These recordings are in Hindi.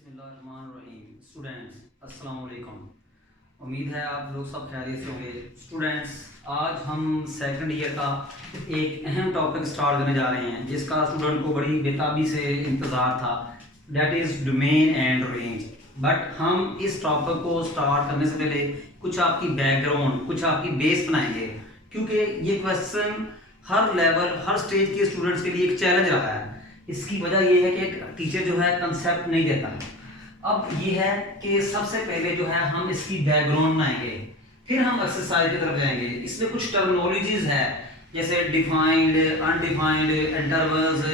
बिस्मिल्लाहिर्रहमानिर्रहीम। स्टूडेंट्स अस्सलाम वालेकुम। उम्मीद है आप लोग सब खैरियत से होंगे। स्टूडेंट्स आज हम सेकंड ईयर का एक अहम टॉपिक स्टार्ट करने जा रहे हैं जिसका स्टूडेंट को बड़ी बेताबी से इंतज़ार था, that is domain and range. But हम इस टॉपिक को स्टार्ट करने से पहले कुछ आपकी बैकग्राउंड, कुछ आपकी बेस बनाएंगे, क्योंकि ये क्वेश्चन हर लेवल हर स्टेज के स्टूडेंट्स के लिए एक चैलेंज रहा है। इसकी वजह यह है कि टीचर जो है कंसेप्ट नहीं देता। अब ये है कि सबसे पहले जो है हम इसकी बैकग्राउंड बनाएंगे, फिर हम एक्सरसाइज की तरफ जाएंगे। इसमें कुछ टर्मिनोलॉजीज है जैसे डिफाइंड, अनडिफाइंड, इंटरवल्स,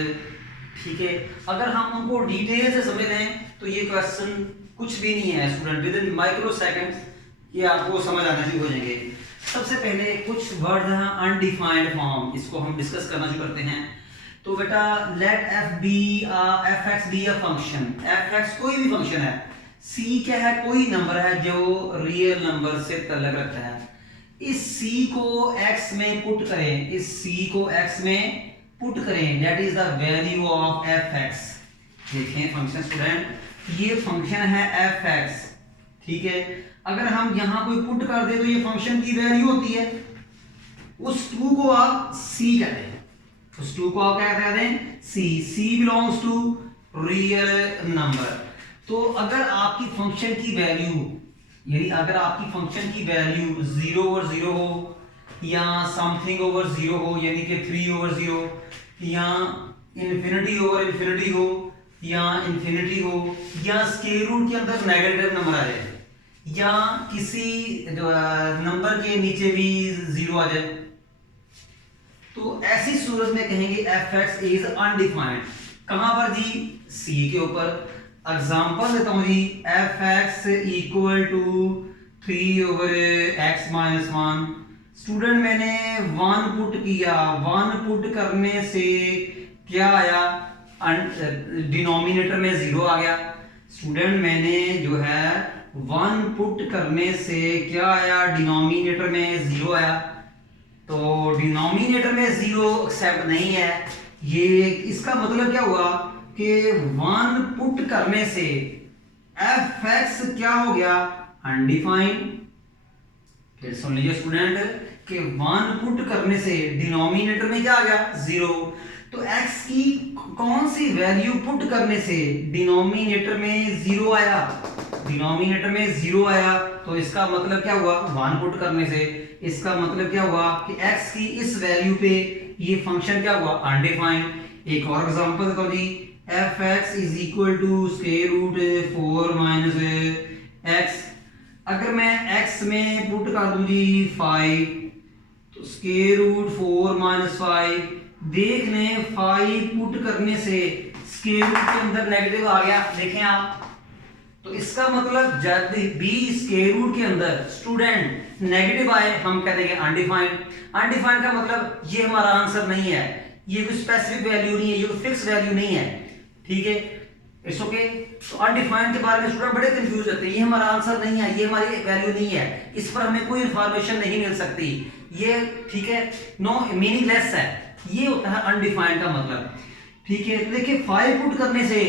ठीक है। अगर हम उनको डिटेल से समझ लें तो ये क्वेश्चन कुछ भी नहीं है student, with in micro seconds ये आपको समझ आना शुरू हो जाएंगे। सबसे पहले कुछ वर्ड हैं अनडिफाइंड फॉर्म, इसको हम डिस्कस करना शुरू करते हैं। तो बेटा let f x be a function. F x कोई भी फंक्शन है, सी क्या है, कोई नंबर है जो रियल नंबर से ताल्लुक रखता है। इस सी को एक्स में पुट करें, इस सी को एक्स में पुट करें, that is the value of F x. देखें फंक्शन स्टूडेंट, ये फंक्शन है एफ एक्स, ठीक है। अगर हम यहां कोई पुट कर दे तो ये फंक्शन की वैल्यू होती है। उस टू को आप सी कहते हैं, उस टू को आप क्या कहते हैं, सी। सी बिलोंग्स टू रियल नंबर। तो अगर आपकी फंक्शन की वैल्यू, यानी अगर आपकी फंक्शन की वैल्यू 0 ओवर 0 हो या समथिंग ओवर 0 हो, यानी कि 3 ओवर 0, या इन्फिनिटी ओवर इन्फिनिटी हो, या इन्फिनिटी हो, या स्क्वायर रूट के अंदर नेगेटिव नंबर आ जाए, या किसी नंबर के नीचे भी 0 आ जाए, तो ऐसी सूरत में कहेंगे एफ एक्स इज अनडिफाइंड। कहां पर जी, सी के ऊपर। एग्जांपल देता हूं जी, f x equal to 3 over x minus 1। Student मैंने 1 पुट किया, 1 पुट करने से क्या आया, डिनोमिनेटर में 0 आ गया। स्टूडेंट मैंने जो है 1 पुट करने से क्या आया, डिनोमिनेटर में 0 आया। तो डिनोमिनेटर में 0 एक्सेप्ट नहीं है, ये इसका मतलब क्या हुआ कि 1 पुट करने से एफ एक्स क्या हो गया, अनडिफाइंड। फिर सुन लीजिए स्टूडेंट कि 1 पुट करने से डिनोमिनेटर में क्या आ गया, 0। तो x की कौन सी वैल्यू पुट करने से डिनोमिनेटर में 0 आया, डिनोमिनेटर में 0 आया, तो इसका मतलब क्या हुआ, 1 पुट करने से इसका मतलब क्या हुआ कि x की इस वैल्यू पे ये फंक्शन क्या हुआ, अनडिफाइंड। एक और एग्जांपल देता जी, f x is equal to square root 4 minus x. अगर मैं x में पुट कर दूं जी 5, तो स्क्वायर रूट 4 माइनस 5, देख लें 5 पुट करने से स्क्वायर रूट के अंदर नेगेटिव आ गया, देखें आप। तो इसका मतलब जब भी स्क्वायर रूट के अंदर स्टूडेंट नेगेटिव आए हम कह देंगे अनडिफाइंड। अनडिफाइंड का मतलब ये हमारा आंसर नहीं है, ये कोई स्पेसिफिक वैल्यू नहीं है, ये कोई फिक्स वैल्यू नहीं है, ठीक है, इट्स ओके। तो अनडिफाइंड के बारे में स्टूडेंट बड़े कंफ्यूज होते हैं, ये हमारा आंसर नहीं है, ये हमारी वैल्यू नहीं है, इस पर हमें कोई इंफॉर्मेशन नहीं मिल सकती, ये ठीक है, नो मीनिंगलेस है, ये होता है अनडिफाइंड का मतलब, ठीक है। तो देखिए 5 पुट करने से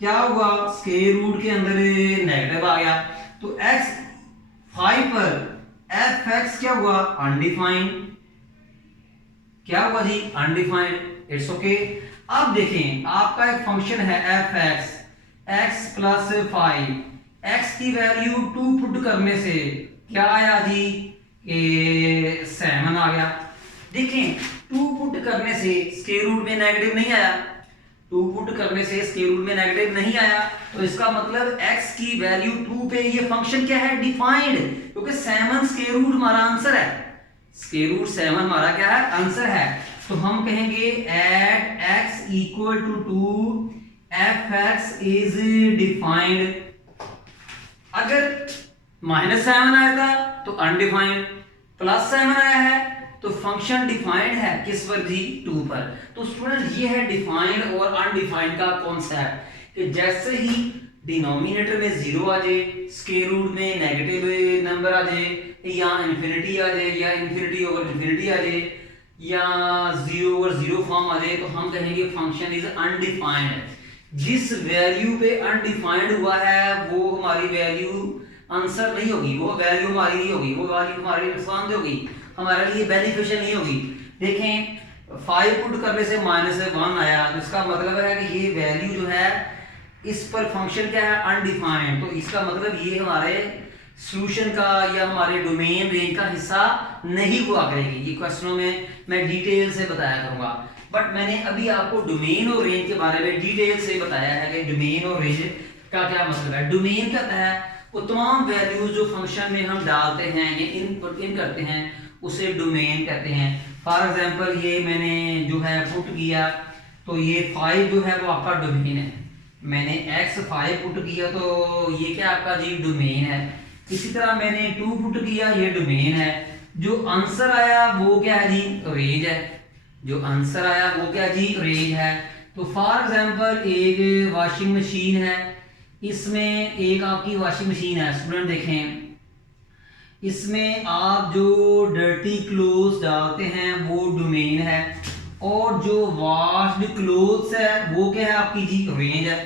क्या हुआ, स्क्वायर रूट के अंदर नेगेटिव आ गया, तो x 5 पर एफ एक्स क्या हुआ, अनडिफाइंड। क्या हुआ जी, अनडिफाइंड, इट्स ओके। अब देखें आपका एक फंक्शन है F x, x plus 5, x की वैल्यू 2 पुट करने से क्या आया जी, 7 आ गया। देखें 2 पुट करने से स्क्वायर रूट में नेगेटिव नहीं आया, 2 पुट करने से स्क्वायर रूट में नेगेटिव नहीं आया, तो इसका मतलब x की वैल्यू 2 पे ये फंक्शन क्या है, डिफाइंड, क्योंकि 7 स्क्वायर रूट हमारा आंसर है, स्क्वायर रूट 7 हमारा क्या है, आंसर है। तो हम कहेंगे at x equal to 2 f x is defined. अगर -7 आया था तो अनडिफाइंड, +7 आया है तो फंक्शन डिफाइंड है, किस पर जी, 2 पर। तो स्टूडेंट ये है डिफाइंड और अनडिफाइंड का कॉन्सेप्ट, कि जैसे ही डिनोमिनेटर में 0 आ जाए, स्क्वायर रूट में नेगेटिव नंबर आ जाए, या इन्फिनिटी आ जाए, या इन्फिनिटी ओवर इन्फिनिटी आ जाए, या 0 ओवर 0 फॉर्म आ जाए, तो हम कहेंगे फंक्शन इज अनडिफाइंड। जिस वैल्यू पे अनडिफाइंड हुआ है वो हमारी वैल्यू आंसर नहीं होगी, वो वैल्यू हमारी नहीं होगी, वो वैल्यू हमारी नुकसानदेह होगी, हमारे लिए बेनिफिशियल नहीं होगी। देखें 5 पुट करने से -1 आया, तो इसका मतलब है कि ये वैल्यू जो है इस पर फंक्शन क्या है, अनडिफाइंड। तो इसका मतलब ये हमारे सॉल्यूशन का या हमारे डोमेन रेंज का हिस्सा नहीं हुआ करेगी। ये क्वेश्चनों में मैं डिटेल से बताया करूंगा, बट मैंने अभी आपको डोमेन और रेंज के बारे में डिटेल से बताया है कि डोमेन और रेंज का क्या मतलब है। डोमेन क्या है, वो तमाम वैल्यूज जो फंक्शन में हम डालते हैं या इनपुट इन करते हैं उसे डोमेन कहते हैं। फॉर एग्जांपल ये मैंने जो है पुट किया, तो ये 5 जो है वो आपका डोमेन है। मैंने x5 पुट किया तो ये क्या आपका जी डोमेन है। इसी तरह मैंने 2 पुट किया, ये डोमेन है। जो आंसर आया वो क्या है जी, रेंज है। जो आंसर आया वो क्या जी, रेंज है। तो फॉर एग्जांपल एक वॉशिंग मशीन है, इसमें एक आपकी वॉशिंग मशीन है स्टूडेंट, देखें इसमें आप जो डर्टी क्लोथ्स डालते हैं वो डोमेन है, और जो वॉश्ड क्लोथ्स है वो क्या है आपकी जी, रेंज है।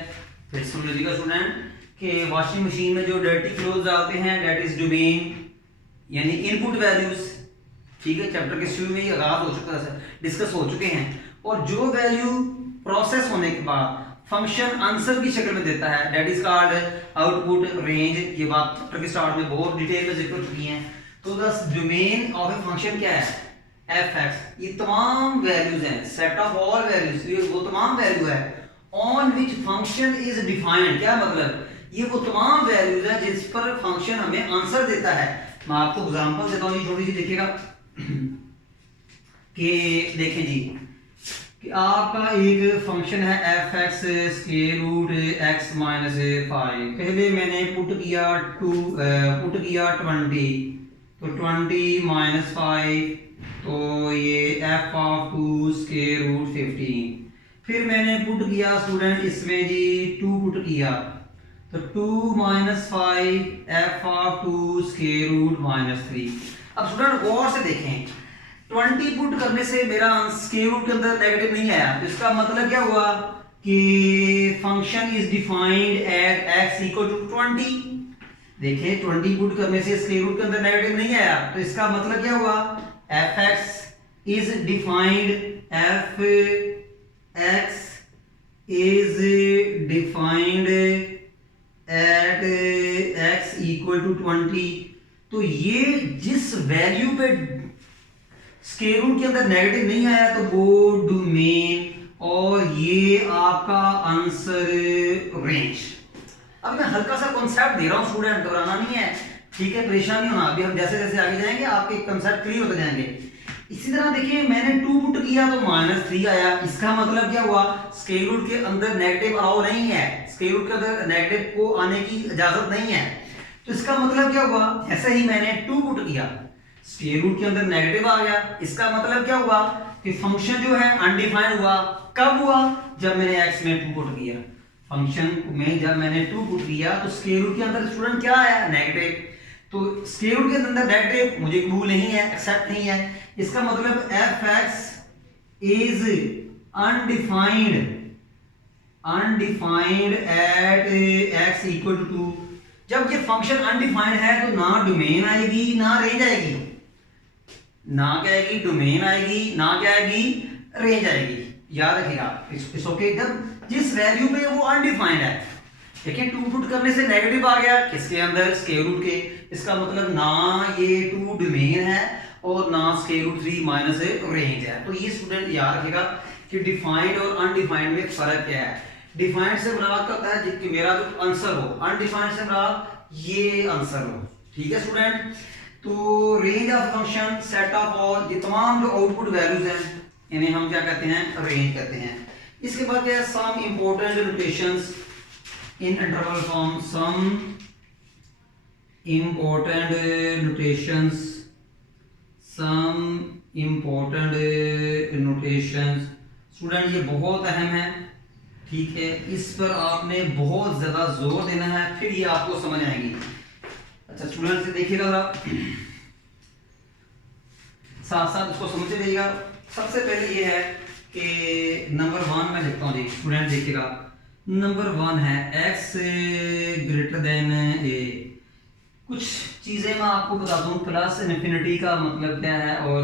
फिर सुन लीजिएगा स्टूडेंट कि वॉशिंग मशीन में जो डर्टी क्लोथ्स डालते हैं दैट इज डोमेन, यानी इनपुट वैल्यूज। ठीक है, चैप्टर के शुरू में ही आगाज हो चुका है, डिस्कस हो चुके हैं। और जो वैल्यू प्रोसेस होने के बाद फंक्शन आंसर की शक्ल में देता है that is called output range. ये बात चैप्टर के स्टार्ट में बहुत डिटेल में जिक्र हो चुकी है। तो दस डोमेन ऑफ ए फंक्शन क्या है, fx। ये तमाम वैल्यूज हैं, सेट ऑफ ऑल वैल्यूज, ये वो तमाम वैल्यू है on which function is defined. क्या मतलब, ये वो तमाम वैल्यूज है जिस पर फंक्शन हमें आंसर देता है। मैं आपको एग्जांपल देता हूँ, थोड़ी सी देखिएगा कि देखें जी कि आपका एक फंक्शन है fx square root x minus 5। पहले मैंने पुट किया 20, तो 20 माइनस 5, तो ये f ऑफ 2 स्क्वायर रूट 15। फिर मैंने पुट किया स्टूडेंट इसमें जी 2 पुट किया, तो 2 minus 5 f of 2 square root -3। अब स्टूडेंट गौर से देखें, 20 पुट करने से मेरा स्क्वायर रूट के अंदर नेगेटिव नहीं आया, तो इसका मतलब क्या हुआ कि function is defined at x equal to 20। देखिए 20 पुट करने से स्क्वायर रूट के अंदर नेगेटिव नहीं आया, तो इसका मतलब क्या हुआ, fx is defined, fx is defined at x equal to 20। तो ये जिस वैल्यू पे स्क्वायर रूट के अंदर नेगेटिव नहीं आया तो वो डोमेन, और ये आपका आंसर रेंज। अब मैं हल्का सा कॉन्सेप्ट दे रहा हूं स्टूडेंट, घबराना नहीं है, ठीक है, परेशान नहीं होना। अभी हम जैसे जैसे आगे जाएंगे आपके कॉन्सेप्ट क्लियर होते जाएंगे। इसी तरह देखिए मैंने 2 पुट किया तो -3 आया, इसका मतलब क्या हुआ, स्क्वायर रूट के अंदर नेगेटिव अलाउ नहीं है, स्क्वायर रूट के अंदर नेगेटिव को आने की इजाजत नहीं है। तो इसका मतलब क्या हुआ, ऐसे ही मैंने 2 पुट किया, स्क्वायर रूट के अंदर नेगेटिव आ गया, इसका मतलब क्या हुआ कि फंक्शन जो है अनडिफाइंड हुआ। कब हुआ, जब मैंने x में 2 पुट किया। फंक्शन में जब मैंने 2 पुट किया तो स्क्वायर रूट के अंदर स्टूडेंट क्या आया, नेगेटिव। तो स्क्वायर रूट के अंदर नेगेटिव मुझे कबूल नहीं है, एक्सेप्ट नहीं है। इसका मतलब fx is undefined at x equal to 2। जब ये फंक्शन अनडिफाइंड है तो ना डोमेन आएगी ना रेंज आएगी, ना क्या आएगी, डोमेन आएगी, ना क्या आएगी, रेंज आएगी। याद रखिएगा इस ओके। जब जिस वैल्यू पे वो अनडिफाइंड है, देखिए 2 पुट करने से नेगेटिव आ गया किसके अंदर, स्क्वायर रूट के, इसका मतलब ना ये 2 डोमेन है और ना स्क्वायर रूट 3 माइनस रेंज है। तो ये स्टूडेंट याद रखिएगा कि डिफाइंड और अनडिफाइंड में फर्क क्या है। डिफाइंड से मुराद क्या होता है कि मेरा जो आंसर हो, अनडिफाइंड से मुराद ये आंसर हो, ठीक है स्टूडेंट। तो range of function, set of all, ये तमाम जो आउटपुट वैल्यूज हैं इन्हें हम क्या कहते हैं, रेंज कहते हैं। इसके बाद क्या है, some important notations in interval form, some important notations, some important notations. Student ये बहुत अहम है, ठीक है, इस पर आपने बहुत ज्यादा जोर देना है, फिर ये आपको समझ आएगी। अच्छा स्टूडेंट से देखिएगा जरा, साथ साथ इसको समझते रहिएगा। सबसे पहले ये है कि नंबर 1 में लिखता हूँ जी, स्टूडेंट देखिएगा नंबर 1 है x ग्रेटर देन a। कुछ चीजें मैं आपको बता दूं, प्लस इन्फिनिटी का मतलब क्या है और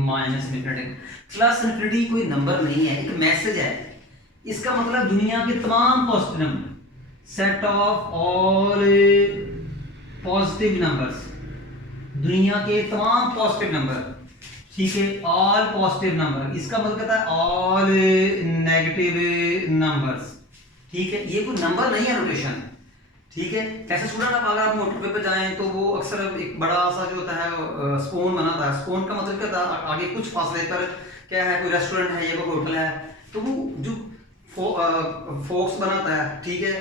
माइनस इन्फिनिटी। प्लस इन्फिनिटी कोई नंबर नहीं है, एक मैसेज है। इसका मतलब दुनिया के तमाम positive number, set of all positive numbers, दुनिया के तमाम पॉजिटिव नंबर, ठीक है, ऑल पॉजिटिव नंबर। इसका मतलब कहता है ऑल नेगेटिव नंबर्स, ठीक है। ये कोई नंबर नहीं है, नोटेशन, ठीक है। कैसे स्टूडेंट, अगर आप मोटरवे पे जाएं तो वो अक्सर एक बड़ा सा जो होता है स्पोन बनाता है। स्पोन का मतलब क्या था, आगे कुछ फासले पर क्या है, कोई रेस्टोरेंट है या कोई होटल है, तो वो जो फोक्स बनाता है, ठीक है,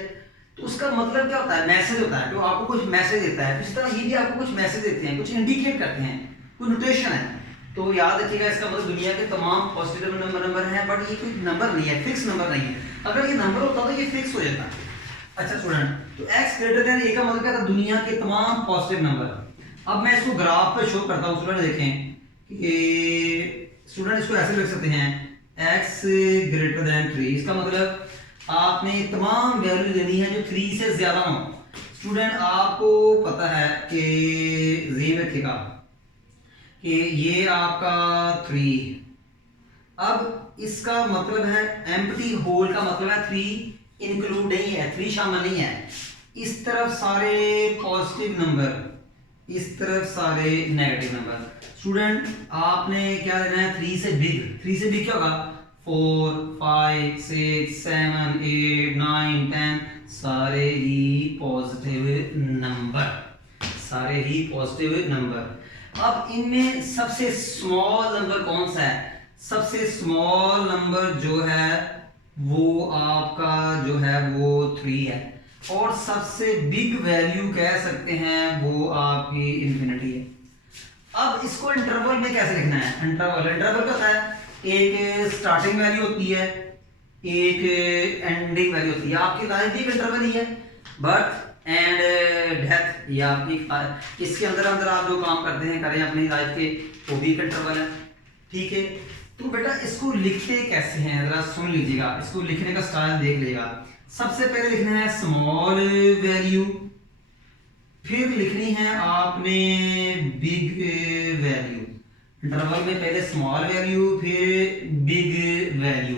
तो उसका मतलब क्या होता है, मैसेज होता है, जो आपको कुछ मैसेज देता है। इस तरह ये भी आपको कुछ मैसेज देते हैं, कुछ इंडिकेट करते हैं, कोई नोटेशन है। तो याद रखिएगा, इसका मतलब दुनिया के तमाम पॉजिटिव नंबर हैं, बट ये कोई नंबर नहीं है, फिक्स नंबर नहीं है। अगर ये नंबर होता तो ये फिक्स हो जाता। अच्छा स्टूडेंट, तो x ग्रेटर देन a का मतलब क्या था, दुनिया के तमाम पॉजिटिव नंबर। अब मैं इसको ग्राफ पे शो करता हूँ स्टूडेंट, देखें कि स्टूडेंट इसको ऐसे लिख सकते हैं, x ग्रेटर देन 3। इसका मतलब आपने तमाम वैल्यू देनी है जो 3 से ज्यादा हो। स्टूडेंट आपको पता है कि ज़हन रखिएगा कि ये आपका 3, अब इसका मतलब है एम्प्टी होल का मतलब है 3 इंक्लूड नहीं है, 3 शामिल नहीं है। इस तरफ सारे पॉजिटिव नंबर, इस तरफ सारे नेगेटिव नंबर। स्टूडेंट आपने क्या लेना है, 3 से बिग। 3 से बिग क्या होगा, 4 5 6 7 8 9 10, सारे ही पॉजिटिव नंबर, सारे ही पॉजिटिव नंबर। अब इनमें सबसे स्मॉल नंबर कौन सा है, सबसे स्मॉल नंबर जो है वो आपका जो है वो 3 है, और सबसे बिग वैल्यू कह सकते हैं वो आपकी इंफिनिटी है। अब इसको इंटरवल में कैसे लिखना है, इंटरवल क्या होता है, एक स्टार्टिंग वैल्यू होती है, एक एंडिंग वैल्यू होती है। आपकी लाइफ भी एक इंटरवल ही है, बर्थ एंड डेथ, या आपकी इसके अंदर अंदर आप जो काम करते हैं करें अपनी लाइफ के, वो भी एक इंटरवल है, ठीक है। तो बेटा इसको लिखते कैसे हैं, जरा सुन लीजिएगा, इसको लिखने का स्टाइल देख लीजिएगा। सबसे पहले लिखना है स्मॉल वैल्यू, फिर लिखनी है आपने बिग वैल्यू। इंटरवल में पहले स्मॉल वैल्यू फिर बिग वैल्यू,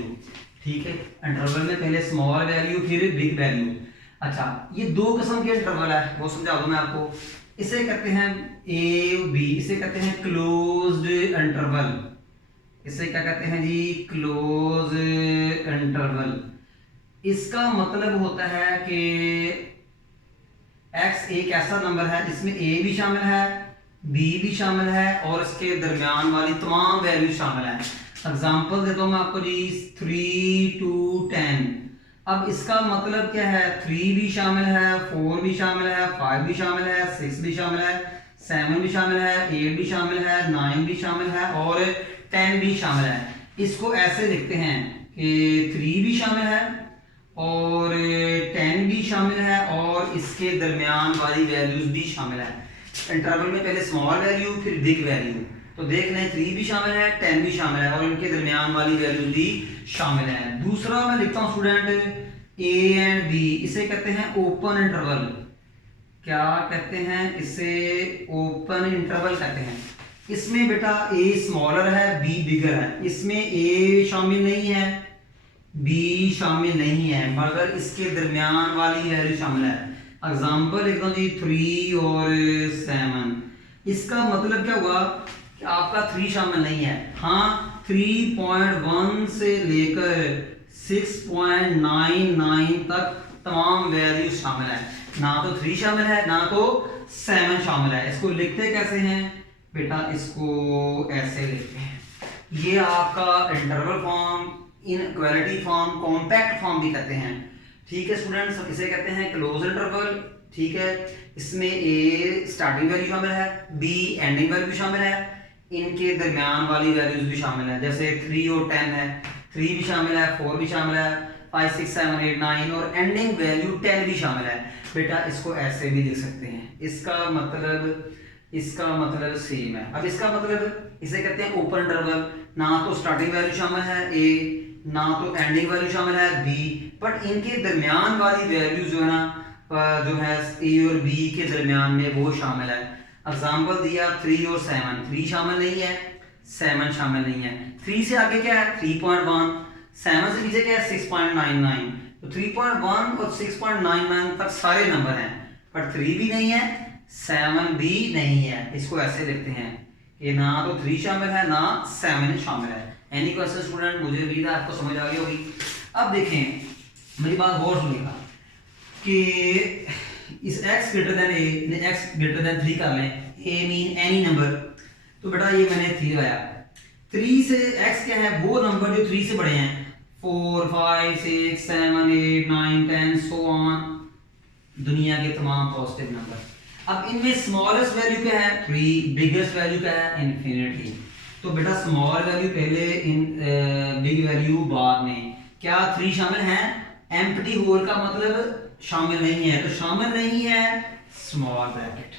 ठीक है। इंटरवल में पहले स्मॉल वैल्यू फिर बिग वैल्यू। अच्छा, ये 2 किस्म के इंटरवल है, वो समझा दूं मैं आपको। इसे कहते हैं ए बी, इसे कहते हैं क्लोज्ड इंटरवल, इसे क्या कहते हैं जी, क्लोज इंटरवल। इसका मतलब होता है कि x एक ऐसा नंबर है जिसमें a भी शामिल है, b भी शामिल है, और इसके दरमियान वाली तमाम वैल्यू शामिल है। एग्जांपल देता हूं मैं आपको जी, 3 to 10। अब इसका मतलब क्या है, 3 भी शामिल है, 4 भी शामिल है, 5 भी शामिल है, 6 भी शामिल है, 7 भी शामिल है, 8 भी शामिल है, 9 भी शामिल है, और 10 भी शामिल है। इसको ऐसे लिखते हैं कि 3 भी शामिल है और 10 भी शामिल है, और इसके दरमियान वाली वैल्यूज भी शामिल है। इंटरवल में पहले स्मॉल वैल्यू फिर बिग वैल्यू। तो देख लें, 3 भी शामिल है, 10 भी शामिल है, और इनके दरमियान वाली वैल्यूज भी शामिल है। दूसरा मैं लिखता हूं स्टूडेंट ए एंड बी, इसे कहते हैं ओपन इंटरवल। क्या कहते हैं इसे, ओपन इंटरवल कहते हैं। इसमें बेटा a स्मॉलर है, b बिगर है, इसमें a शामिल नहीं है, b शामिल नहीं है, मगर इसके दरमियान वाली वैल्यू शामिल है। एग्जांपल एकदम जी 3 और 7। इसका मतलब क्या हुआ कि आपका 3 शामिल नहीं है, हाँ 3.1 से लेकर 6.99 तक तमाम वैल्यू शामिल है। ना तो 3 शामिल है, ना तो 7 शामिल है। इसको लिखते कैसे हैं बेटा, इसको ऐसे लिखते हैं, ये आपका interval form, inequality form, compact form भी कहते हैं, ठीक है स्टूडेंट्स। इसे कहते हैं क्लोज इंटरवल, ठीक है। इसमें ए स्टार्टिंग वैल्यू शामिल है, बी एंडिंग वैल्यू शामिल है, इनके दरमियान वाली वैल्यूज भी शामिल है, जैसे 3 और 10 है, 3 भी शामिल है, 4 भी शामिल है, 5 6 7 8 9, और एंडिंग वैल्यू 10 भी शामिल है। बेटा इसको ऐसे भी लिख सकते हैं, इसका मतलब सेम है। अब इसका मतलब इसे कहते हैं ओपन इंटरवल, ना तो स्टार्टिंग वैल्यू शामिल है ए, ना तो एंडिंग वैल्यू शामिल है बी, बट इनके दरमियान वाली वैल्यू जो है ना जो है ए और बी के दरमियान में वो शामिल है। एग्जांपल दिया 3 और 7, 3 शामिल नहीं है, 7 शामिल नहीं है। 3 से आगे क्या है 3.1, 7 से नीचे क्या है 6.99, तो 3.1 और 6.99 तक सारे नंबर हैं, पर 3 भी नहीं है 7 भी नहीं है। इसको ऐसे लिखते हैं कि ना तो 3 शामिल है ना 7 शामिल है। Any question student? मुझे उम्मीद है आपको समझ आ गई होगी। अब देखें मेरी बात गौर सुनिएगा कि इस x ग्रेटर देन a ने x ग्रेटर देन 3 कर लें, a मीन एनी नंबर, तो बेटा ये मैंने 3 लगाया, 3 से x क्या है वो नंबर जो 3 से बड़े हैं, 4 5 6 7 8 9 10 सो ऑन, दुनिया के तमाम पॉजिटिव नंबर। अब इनमें स्मॉलेस्ट वैल्यू क्या है 3, बिगेस्ट वैल्यू क्या है इन्फिनिटी। तो बेटा स्मॉल वैल्यू पहले, बिग वैल्यू बाद में। क्या 3 शामिल है? एम्प्टी होल का मतलब शामिल नहीं है, तो शामिल नहीं है स्मॉल ब्रैकेट,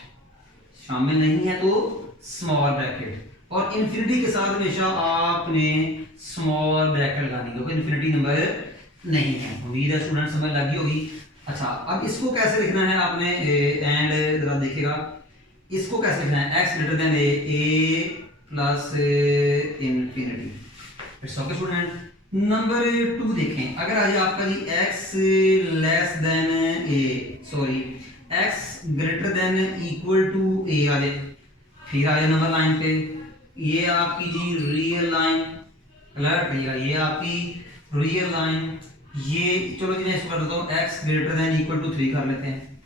शामिल नहीं है तो स्मॉल ब्रैकेट, और इन्फिनिटी के साथ हमेशा आपने स्मॉल ब्रैकेट लगानी, क्योंकि इन्फिनिटी नंबर नहीं है। उम्मीद है स्टूडेंट समझ लगी होगी। अच्छा, अब इसको कैसे लिखना है आपने, एंड जरा देखिएगा इसको कैसे लिखना है, x greater than a plus infinity. It's okay student. Number 2 देखें, अगर आ जाए आपका जी x less than a, sorry x greater than equal to a आ जाए, फिर आ जाए नंबर लाइन पे, ये आपकी जी रियल लाइन, अलर्ट रहिएगा, ये आपकी रियल लाइन, ये चलो जी मैं इसको कर देता हूँ x greater than equal to 3 कर लेते हैं,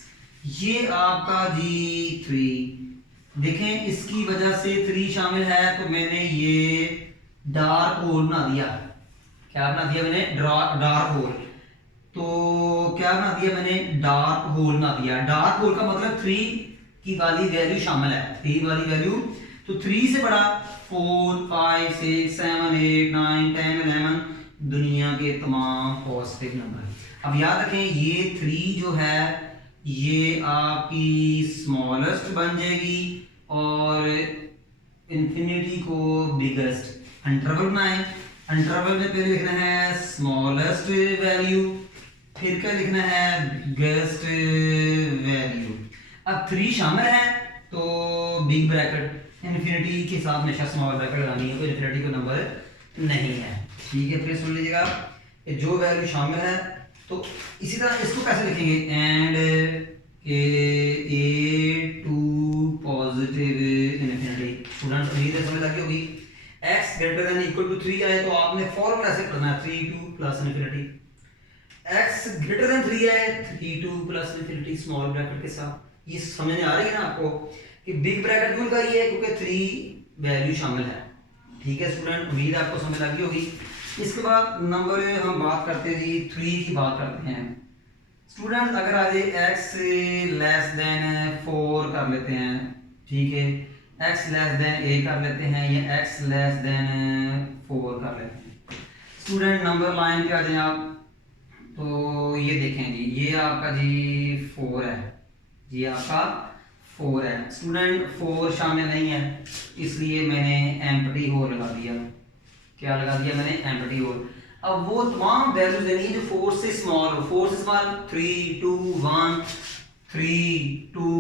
ये आपका जी 3। देखें इसकी वजह से 3 शामिल है, तो मैंने ये डार्क होल बना दिया। क्या बना दिया मैंने? Dark hole. तो क्या बना दिया मैंने? डार्क होल बना दिया। डार्क होल का मतलब 3 की वाली वैल्यू शामिल है, 3 वाली वैल्यू, तो 3 से बड़ा 4 5 6 7 8 9 10 11 दुनिया के तमाम पॉजिटिव नंबर। अब याद रखें ये 3 जो है ये आपकी स्मॉलेस्ट बन जाएगी और इन्फिनिटी को बिगेस्ट। इंटरवल बनाएं, इंटरवल में पहले लिखना है स्मॉलेस्ट वैल्यू, फिर क्या लिखना है बिगेस्ट वैल्यू। अब 3 शामिल है तो बिग ब्रैकेट, इन्फिनिटी के साथ हमेशा स्मॉल ब्रैकेट लगानी है, तो इन्फिनिटी का नंबर नहीं है। ठीक है, फिर सुन लीजिएगा जो वैल्यू शामिल है, तो इसी तरह इसको कैसे लिखेंगे, and a to positive infinity. Student उम्मीद है समझ लगी होगी। x greater than equal to 3 आए तो आपने फॉर्मूला ऐसे करना है 3 2 plus infinity. x greater then 3 आए 3 2 प्लस इन्फिनिटी स्मॉल ब्रैकेट के साथ। ये समझ में आ रही है ना आपको कि बिग ब्रैकेट क्यों लगाई है, क्योंकि 3 वैल्यू शामिल है। ठीक है स्टूडेंट, उम्मीद आपको समझ लगी होगी। इसके बाद नंबर हम बात करते हैं जी 3 की बात करते हैं। स्टूडेंट अगर आ जाए x लेस देन 4 कर लेते हैं, ठीक है, x लेस देन a कर लेते हैं या x लेस देन 4 कर लेते हैं। स्टूडेंट नंबर लाइन पे आ जाए आप, तो ये देखें जी ये आपका जी 4 है, ये आपका 4 है। स्टूडेंट 4 शामिल नहीं है, इसलिए मैंने एम्प्टी होल लगा दिया। क्या लगा दिया मैंने? Empty hole. अब वो तमाम वैल्यूज देनी है जो 4 से स्मॉल हो। 4 से स्मॉल 3 2 1 3 2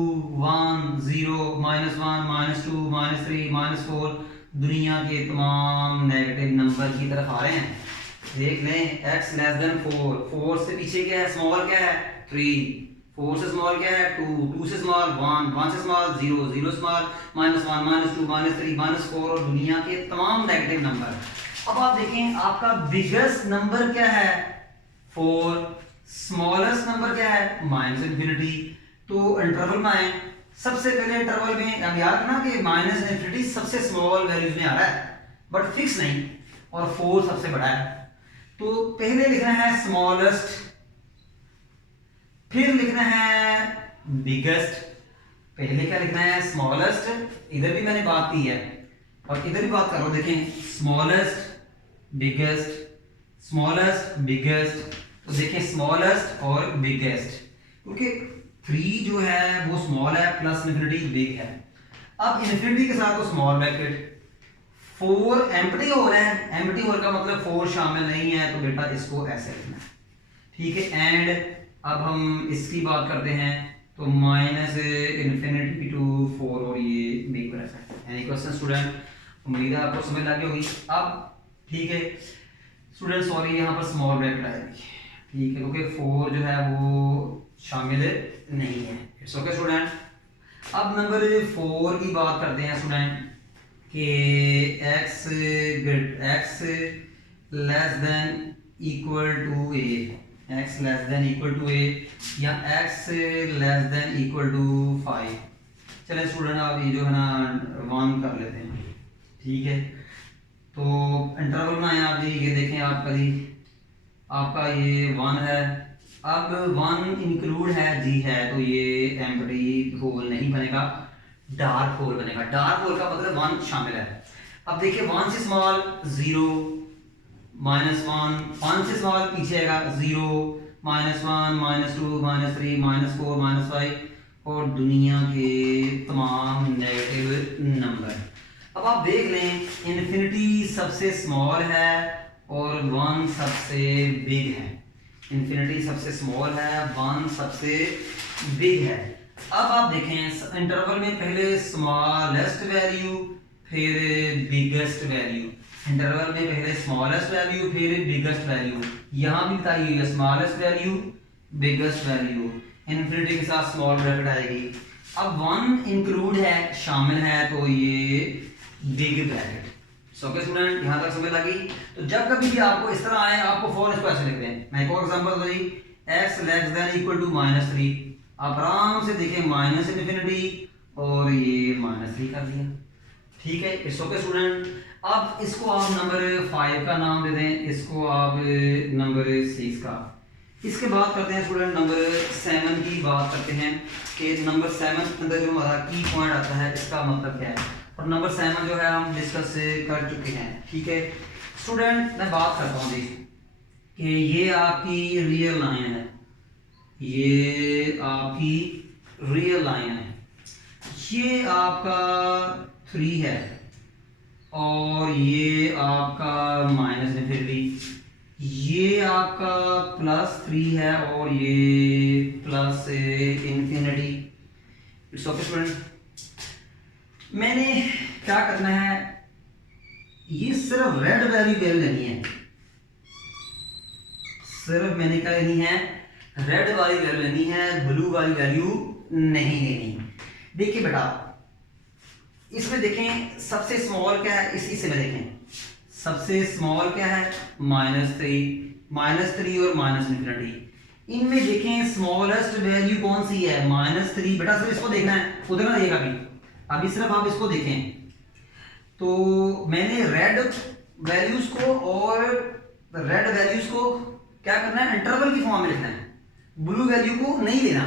1 0 -1 -2 -3 -4 दुनिया के तमाम नेगेटिव नंबर की तरफ आ रहे हैं। देख लें x लेस देन 4, 4 से पीछे क्या है स्मॉल, क्या है 3, 4 से स्मॉल क्या है 2, 2 से स्मॉल 1, 1 से स्मॉल 0, 0 स्मॉल -1 -2 -3 -4 और दुनिया के तमाम नेगेटिव नंबर। अब आप देखें आपका बिगेस्ट नंबर क्या है 4, स्मॉलेस्ट नंबर क्या है -इन्फिनिटी। तो इंटरवल में आए, सबसे पहले इंटरवल में अब याद रखना कि -इन्फिनिटी सबसे स्मॉल वैल्यूज में आ रहा है बट फिक्स नहीं, और 4 सबसे बड़ा है। तो पहले लिखना है स्मॉलेस्ट, फिर लिखना है बिगेस्ट। पहले क्या लिखना है स्मॉलेस्ट, इधर भी मैंने बात की है और इधर भी बात करो। देखें स्मॉलेस्ट बिगेस्ट, स्मॉलेस्ट बिगेस्ट, तो देखें स्मॉलेस्ट और बिगेस्ट, क्योंकि 3 जो है वो स्मॉल है प्लस इन्फिनिटी बिग है। अब इन्फिनिटी के साथ तो स्मॉल ब्रैकेट, 4 एम्प्टी होल है, एम्प्टी होल का मतलब 4 शामिल नहीं है, तो बेटा इसको ऐसे लिखना है, ठीक है। एंड अब हम इसकी बात करते हैं, तो माइनस इन्फिनिटी टू 4 और ये big bracket. Any question student? उम्मीद है आपको समझ लग गई होगी। अब ठीक है स्टूडेंट, सॉरी यहाँ पर स्मॉल ब्रैकेट आएगी, ठीक है, क्योंकि 4 जो है वो शामिल नहीं है। It's okay student. अब नंबर 4 की बात करते हैं स्टूडेंट कि x less than equal to A, x less than equal to A या x less than equal to 5। चले स्टूडेंट आप ये जो है ना 1 कर लेते हैं, ठीक है। तो इंटरवल बनाए आप जी, ये देखें आपका ये 1 है। अब 1 इंक्लूड है जी है, तो ये एम्प्टी होल नहीं बनेगा, डार्क होल बनेगा। डार्क होल का मतलब 1 शामिल है। अब देखिए 1 से स्मॉल 0 -1, 5 से स्मॉल पीछे आएगा 0 -1 -2 -3 -4 -5 और दुनिया के तमाम नेगेटिव नंबर। अब आप देख लें, इन्फिनिटी सबसे स्मॉल है और 1 सबसे बिग है। इन्फिनिटी सबसे स्मॉल है, 1 सबसे बिग है। अब आप देखें इंटरवल में पहले स्मॉलेस्ट वैल्यू फिर बिगेस्ट वैल्यू, इंटरवल में पहले स्मॉलेस्ट वैल्यू फिर बिगेस्ट वैल्यू। यहाँ भी बताइए smallest value biggest value, infinity के साथ स्मॉल ब्रैकेट आएगी। अब 1 इंक्लूड है, शामिल है, तो ये बिग ब्रैकेट। ओके स्टूडेंट, यहाँ तक समझ लगी? तो जब कभी भी आपको इस तरह आए, आपको फॉर इसको ऐसे लिखते हैं। मैं एक और एग्जांपल दूं, x less than equal to -3, आप आराम से देखें माइनस इन्फिनिटी और ये -3 कर दिया, ठीक है। It's okay student. अब इसको आप नंबर 5 का नाम दे दें, इसको आप नंबर 6 का। इसके बाद करते हैं स्टूडेंट नंबर 7 की बात करते हैं कि नंबर 7 के अंदर जो हमारा की पॉइंट आता है इसका मतलब क्या है, और नंबर 7 जो है हम डिस्कस कर चुके हैं, ठीक है स्टूडेंट। मैं बात करता हूँ देखिए कि ये आपकी रियल लाइन है, ये आपकी रियल लाइन है, ये आपका 3 है और ये आपका माइनस इन्फिनिटी, ये आपका +3 है और ये plus infinity. It's okay student. मैंने क्या करना है, ये सिर्फ रेड वैल्यू लेनी है, सिर्फ मैंने क्या लेनी है, रेड वाली वैल्यू लेनी है, ब्लू वाली वैल्यू नहीं लेनी। देखिए बेटा इसमें देखें सबसे स्मॉल क्या है, इस हिस्से में देखें सबसे स्मॉल क्या है, -3 और माइनस इन्फिनिटी। इनमें देखें स्मॉलेस्ट वैल्यू कौन सी है, -3। बेटा सिर्फ इसको देखना है, उधर ना देखिएगा अभी सिर्फ आप इसको देखें। तो मैंने रेड वैल्यूज को और रेड वैल्यूज को क्या करना है, इंटरवल की फॉर्म में लिखना है, ब्लू वैल्यू को नहीं लेना।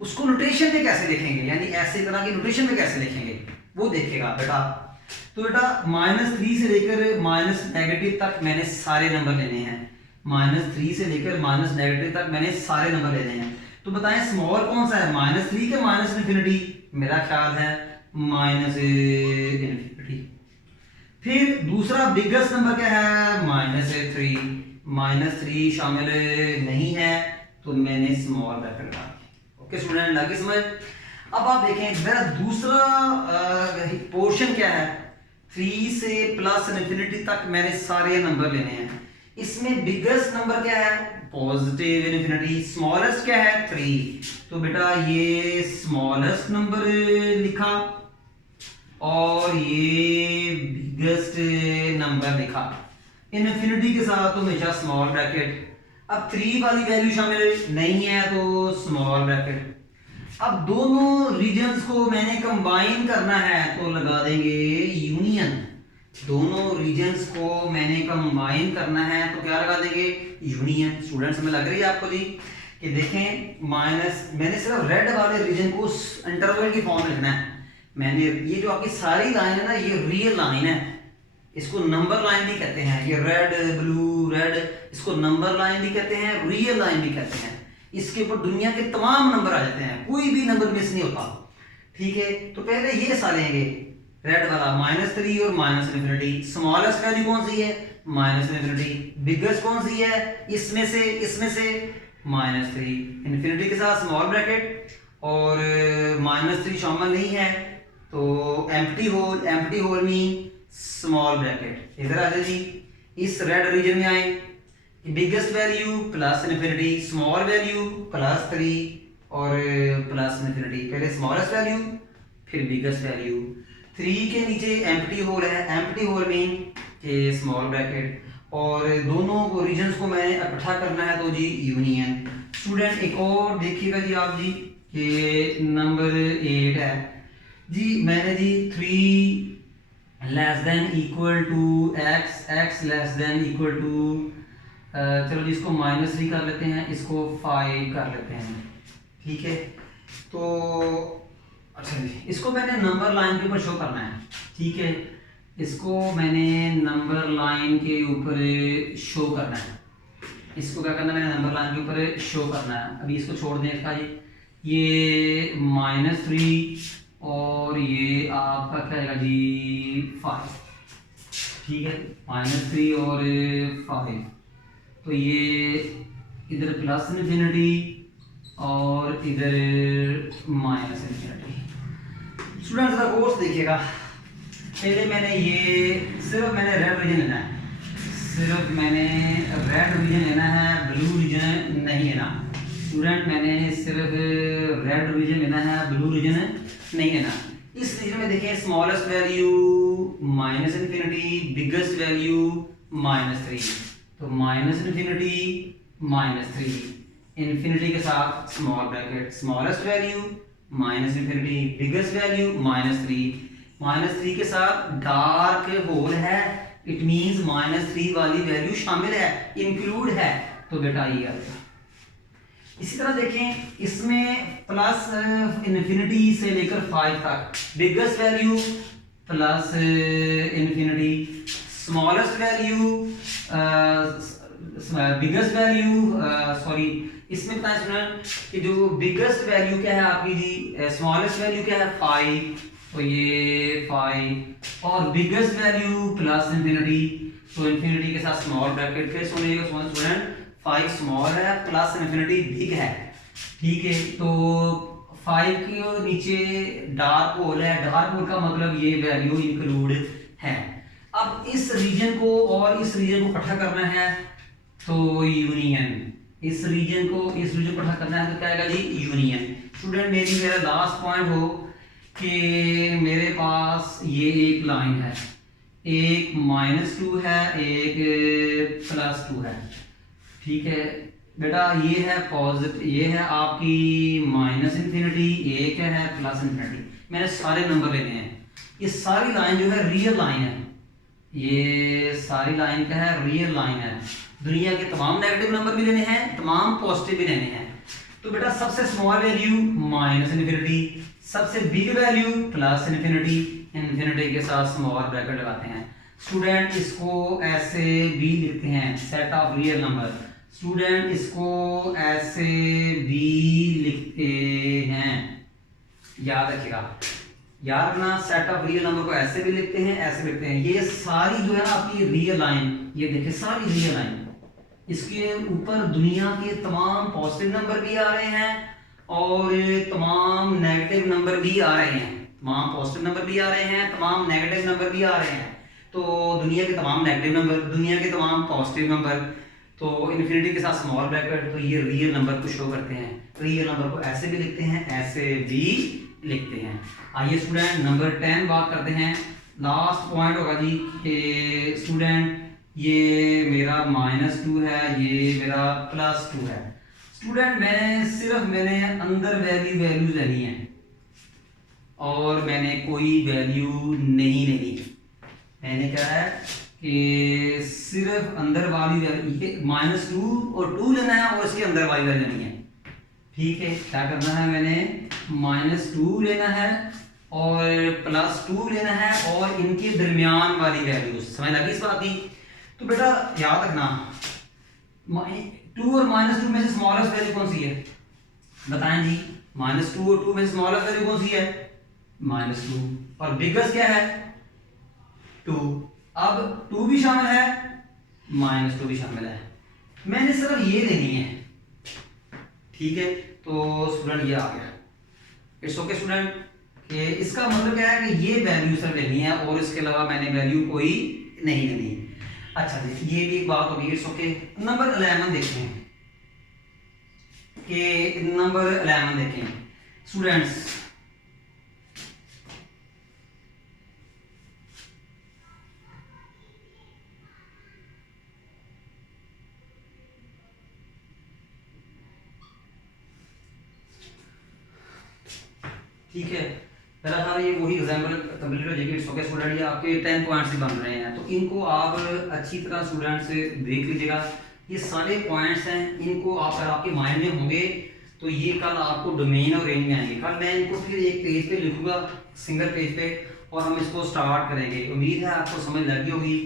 उसको नोटेशन में कैसे लिखेंगे, यानी ऐसे तरह की नोटेशन में कैसे लिखेंगे वो देखेगा बेटा। तो बेटा -3 से लेकर -नेगेटिव तक मैंने सारे नंबर लेने हैं, -3 से लेकर -नेगेटिव तक मैंने सारे नंबर लेने हैं। तो बताएं स्मॉल कौन सा है, -3 के माइनस इन्फिनिटी, मेरा ख्याल है माइनस इन्फिनिटी। फिर दूसरा बिगेस्ट नंबर क्या है, -3, -3 शामिल नहीं है तो मैंने स्मॉल ब्रैकेट डाल दिया। ओके स्टूडेंट, लगी समझ? अब आप देखें मेरा दूसरा पोर्शन क्या है, 3 से प्लस इन्फिनिटी तक मैंने सारे नंबर लेने हैं। इसमें बिगेस्ट नंबर क्या है, पॉजिटिव इन्फिनिटी, स्मॉलेस्ट क्या है 3, तो बेटा ये स्मॉलेस्ट नंबर लिखा और ये बिगेस्ट नंबर लिखा, इन्फिनिटी के साथ तो हमेशा स्मॉल ब्रैकेट। अब 3 वाली वैल्यू शामिल नहीं है तो स्मॉल ब्रैकेट। अब दोनों रीजन्स को मैंने कंबाइन करना है तो लगा देंगे यूनियन, दोनों रीजन्स को मैंने कंबाइन करना है तो क्या लगा देंगे, यूनियन। स्टूडेंट्स में लग रही है आपको जी कि देखें मैंने सिर्फ रेड वाले रीजन को इंटरवल की फॉर्म में लिखना है। मैंने ये जो आपकी सारी लाइन है ना, ये रियल लाइन है, इसको नंबर लाइन भी कहते हैं, ये रेड ब्लू रेड, इसको नंबर लाइन भी कहते हैं, रियल लाइन भी कहते हैं। इसके ऊपर दुनिया के तमाम नंबर आ जाते हैं, कोई भी नंबर मिस नहीं होता, ठीक है। तो पहले ये हिस्सा लेंगे, रेड वाला -3 और -∞। स्मॉलेस्ट वैल्यू कौन सी है? -∞। बिगेस्ट कौन सी है इसमें से? -3। इन्फिनिटी के साथ स्मॉल ब्रैकेट और -3 शामिल नहीं है तो empty hole mean small bracket. इधर आ जाए जी, इस रेड रीजन में आए, बिगेस्ट वैल्यू +∞, स्मॉल वैल्यू +3 और +∞। पहले स्मॉलेस्ट वैल्यू फिर बिगेस्ट वैल्यू। 3 के नीचे एम्प्टी होल है, एम्प्टी होल मीन के स्मॉल ब्रैकेट, और दोनों रीजन्स को मैंने इकट्ठा करना है तो जी यूनियन। स्टूडेंट एक और देखिएगा जी आप जी, ये नंबर 8 है जी। मैंने जी 3 less than equal to x less than equal to, चलो जी इसको -3 कर लेते हैं, इसको 5 कर लेते हैं, ठीक है। तो अच्छा जी, इसको मैंने नंबर लाइन के ऊपर शो करना है, ठीक है। इसको मैंने नंबर लाइन के ऊपर शो करना है, इसको क्या करना है, मैंने नंबर लाइन के ऊपर शो करना है। अभी इसको छोड़ दें इसका जी, ये -3 और ये आपका क्या आएगा जी 5, ठीक है। -3 और 5, तो ये इधर +∞ और इधर -∞। स्टूडेंट्स का कोर्स देखिएगा, पहले मैंने ये सिर्फ मैंने रेड रीजन लेना है, सिर्फ मैंने रेड रीजन लेना है, ब्लू रीजन नहीं लेना। स्टूडेंट मैंने सिर्फ रेड रीजन लेना है, ब्लू रीजन नहीं लेना। इस रीजन में देखिए स्मॉलेस्ट वैल्यू -∞, बिगेस्ट वैल्यू -3, तो -∞, -3, इन्फिनिटी के साथ small bracket, smallest value -∞, biggest value -3, -3 के साथ डार्क होल है, इट मींस -3 वाली वैल्यू शामिल है, इंक्लूड है, तो बेटा ये आ गया। इसी तरह देखें इसमें +∞ से लेकर 5 तक, biggest value +∞, smallest value biggest value sorry, इसमें बताएं स्टूडेंट कि जो बिगेस्ट वैल्यू क्या है आपकी जी, स्मॉलेस्ट वैल्यू क्या है 5, तो ये 5, और बिगेस्ट वैल्यू +∞, तो इन्फिनिटी के साथ स्मॉल ब्रैकेट, फिर सुनिएगा स्टूडेंट 5 स्मॉल है, +∞ बिग है, ठीक है। तो 5 के नीचे डार्क होल है, डार्क होल का मतलब ये वैल्यू इंक्लूड है। अब इस रीजन को और इस रीजन को इकट्ठा करना है तो यूनियन, इस रीजन को इकट्ठा करना है तो क्या आएगा जी यूनियन। स्टूडेंट मेरा लास्ट पॉइंट हो कि मेरे पास ये एक लाइन है, एक -2 है, एक +2 है, ठीक है बेटा। ये है पॉजिटिव, ये है आपकी -∞, एक है +∞। मैंने सारे नंबर लेने हैं, ये सारी लाइन जो है रियल लाइन है, ये सारी लाइन क्या है, रियल लाइन है। दुनिया के तमाम नेगेटिव नंबर भी लेने हैं, तमाम पॉजिटिव भी लेने हैं। तो बेटा सबसे स्मॉल वैल्यू -∞, सबसे बिग वैल्यू +∞, इन्फिनिटी के साथ स्मॉल ब्रैकेट लगाते हैं। स्टूडेंट इसको ऐसे भी लिखते हैं, set of real number. Student इसको ऐसे भी लिखते हैं, याद रखिएगा, याद रखना, सेट ऑफ रियल नंबर को ऐसे भी लिखते हैं, ऐसे लिखते हैं। ये सारी जो है ना आपकी रियल लाइन, ये देखिए सारी रियल लाइन, इसके ऊपर दुनिया के तमाम पॉजिटिव नंबर भी आ रहे हैं और तमाम नेगेटिव नंबर भी आ रहे हैं, तमाम पॉजिटिव नंबर भी आ रहे हैं, तमाम नेगेटिव नंबर भी आ रहे हैं। तो दुनिया के तमाम नेगेटिव नंबर, दुनिया के तमाम पॉजिटिव नंबर, तो इन्फिनिटी के साथ स्मॉल ब्रैकेट, तो ये रियल नंबर को शो करते हैं। रियल नंबर को ऐसे भी लिखते हैं, ऐसे भी लिखते हैं। आइए स्टूडेंट नंबर 10 बात करते हैं। लास्ट पॉइंट होगा जी कि स्टूडेंट ये मेरा -2 है, ये मेरा +2 है। स्टूडेंट मैंने अंदर वैल्यूज लेनी है और मैंने कोई वैल्यू नहीं लेनी। मैंने क्या है कि सिर्फ अंदर वाली वैल्यू, ये -2 और 2 लेना है और इसके अंदर वाली वैल्यू लेनी है, ठीक है। क्या करना है, मैंने -2 लेना है और +2 लेना है और इनके दरमियान वाली वैल्यूज, समझ लगी इस बात की। तो बेटा याद रखना 2 और -2 में से स्मॉलेस्ट वैल्यू कौन सी है, बताएं जी। -2 और 2 में से स्मॉलेस्ट वैल्यू कौन सी है, -2, और बिगेस्ट क्या है 2। अब 2 भी शामिल है, -2 भी शामिल है, मैंने सिर्फ ये लेनी है, ठीक है। तो स्टूडेंट ये आ गया, इट्स ओके स्टूडेंट, कि इसका मतलब क्या है कि ये वैल्यू सिर्फ लेनी है और इसके अलावा मैंने वैल्यू कोई नहीं लेनी। अच्छा जी, ये भी एक बात होगी, इट्स ओके। नंबर 11 देखें, कि नंबर 11 देखें स्टूडेंट्स, ठीक है। दरअसल ये वही एग्जाम्पल कंप्लीट हो जाएगी, इट्स ओके स्टूडेंट। ये आपके 10 पॉइंट्स ही बन रहे हैं, तो इनको आप अच्छी तरह स्टूडेंट से देख लीजिएगा। ये सारे पॉइंट्स हैं, इनको आप अगर आपके माइंड में होंगे तो ये कल आपको डोमेन और रेंज में आएंगे। कल मैं इनको फिर एक पेज पे लिखूंगा, सिंगल पेज पे, और हम इसको स्टार्ट करेंगे। उम्मीद है आपको समझ लगी होगी।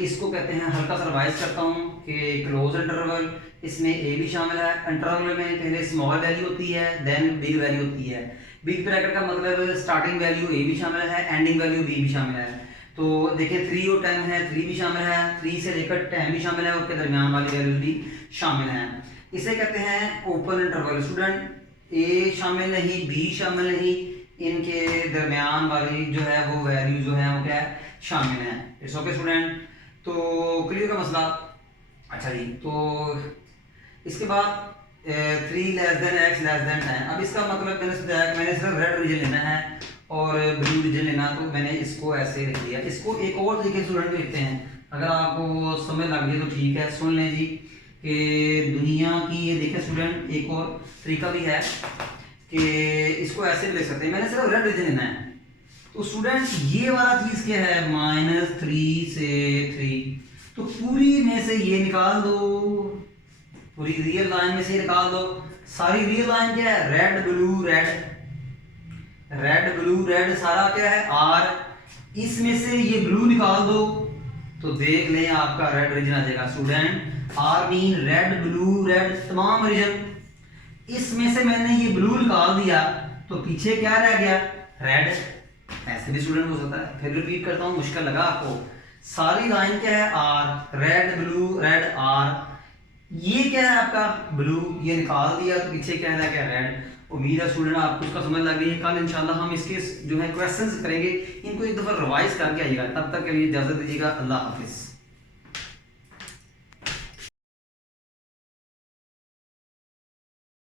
इसको कहते हैं, हल्का सा रिवाइज करता हूँ कि क्लोज इंटरवल, इसमें ए भी शामिल है। इंटरवल में पहले स्मॉल वैल्यू होती है, देन बिग वैल्यू होती है। बिग ब्रैकेट का मतलब स्टार्टिंग वैल्यू ए भी शामिल है, एंडिंग वैल्यू बी भी शामिल है। तो देखिए 3 और 10 है, 3 भी शामिल है, 3 से लेकर 10 भी शामिल है, उसके दरमियान वाली वैल्यू भी शामिल है। इसे कहते हैं ओपन इंटरवल स्टूडेंट। ए शामिल नहीं, बी शामिल नहीं, इनके दरमियान वाली जो है वो वैल्यू जो है वो क्या है, शामिल है। इट्स ओके स्टूडेंट, तो क्लियर का मसला। अच्छा जी, तो इसके बाद 3 less then x less then 10। अब इसका मतलब मैंने सिर्फ रेड रीजन लेना है और ब्लू रीजन लेना, तो मैंने इसको ऐसे लिख दिया। इसको एक और तरीके से स्टूडेंट लिखते हैं, अगर आपको समझ लग गई तो ठीक है, सुन लें जी। कि दुनिया की ये देखें स्टूडेंट, एक और तरीका भी है कि इसको ऐसे भी लिख सकते हैं, मैंने सिर्फ रेड रीजन लेना है। तो स्टूडेंट ये वाला चीज़ क्या है, -3 से 3, तो पूरी में से ये निकाल दो, पूरी रियल लाइन में से निकाल दो। सारी रियल लाइन क्या है, red blue red, red blue red, सारा क्या है आर। इसमें से ये ब्लू निकाल दो तो देख लें आपका रेड रीजन आ जाएगा student. R mean red blue red तमाम रीजन। इसमें से मैंने ये ब्लू निकाल दिया तो पीछे क्या रह गया, रेड। ऐसे भी स्टूडेंट हो सकता है, फिर रिपीट करता हूँ, मुश्किल लगा आपको। सारी लाइन क्या है R, red blue red R. ये क्या है आपका ब्लू, ये निकाल दिया तो पीछे क्या रह गया, रेड। उम्मीद है स्टूडेंट आपको उसका समझ लग गई है। कल इंशाल्लाह हम इसके जो है क्वेश्चंस करेंगे, इनको एक दफा रिवाइज करके आइएगा। तब तक के लिए इजाजत दीजिएगा, अल्लाह हाफिज।